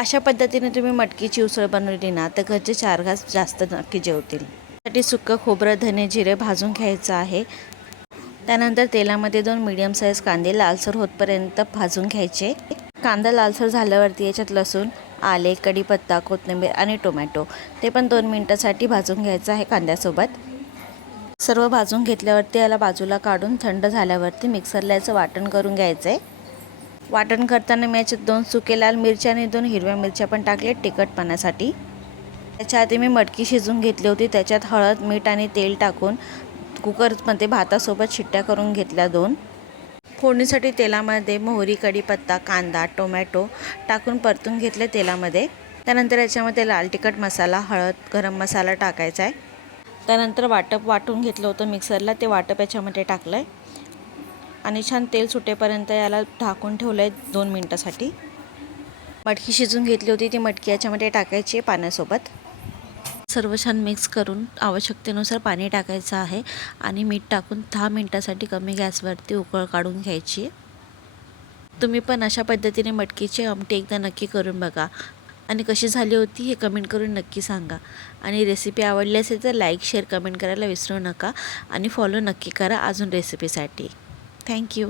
अशा पद्धतीने तुम्ही मटकीची उसळ बनवली ना तर घरचे 4 घास जास्त नक्की जेवतील. त्यासाठी सुक्कं खोबरं, धने, जिरे भाजून घ्यायचं आहे. त्यानंतर तेलामध्ये 2 मीडियम साईज कांदे लालसर होतपर्यंत भाजून घ्यायचे. कांदा लालसर झाल्यावरती याच्यात लसूण, आले, कढीपत्ता, कोथिंबीर आणि टोमॅटो ते पण 2 मिनिटासाठी भाजून घ्यायचं आहे कांद्यासोबत. सर्व भाजून घेतल्यावरती याला बाजूला काढून थंड झाल्यावरती मिक्सरला याचं वाटण करून घ्यायचं आहे. वाटण करताना मी याच्यात 2 सुके लाल मिरच्या आणि 2 हिरव्या मिरच्या पण टाकल्या तिखटपणासाठी. त्याच्या आधी मी मटकी शिजवून घेतली होती. त्याच्यात हळद, मीठ आणि तेल टाकून कुकरमध्ये भातासोबत शिट्ट्या करून घेतल्या 2. फोडणीसाठी तेलामध्ये मोहरी, कढीपत्ता, कांदा, टोमॅटो टाकून परतून घेतले तेलामध्ये. त्यानंतर याच्यामध्ये लाल तिखट मसाला, हळद, गरम मसाला टाकायचा आहे. त्यानंतर वाटून घेतलं होतं मिक्सरला, ते वाटप याच्यामध्ये टाकलं आहे आणि छान तेल सुटेपर्यंत याला ढाकून ठेवलं आहे 2 मिनटासाठी. मटकी शिजून घेतली होती ती मटकी याच्यामध्ये टाकायची आहे पाण्यासोबत. सर्व छान मिक्स करून आवश्यकतेनुसार पाणी टाकायचं आहे आणि मीठ टाकून 10 मिनटासाठी कमी गॅसवरती उकळ काढून घ्यायची. तुम्ही पण अशा पद्धतीने मटकीची आमटी एकदा नक्की करून बघा आणि कशी झाली होती हे कमेंट करून नक्की सांगा. आणि रेसिपी आवडली असेल तर लाईक, शेअर, कमेंट करायला विसरू नका आणि फॉलो नक्की करा अजून रेसिपीसाठी. थँक्यू.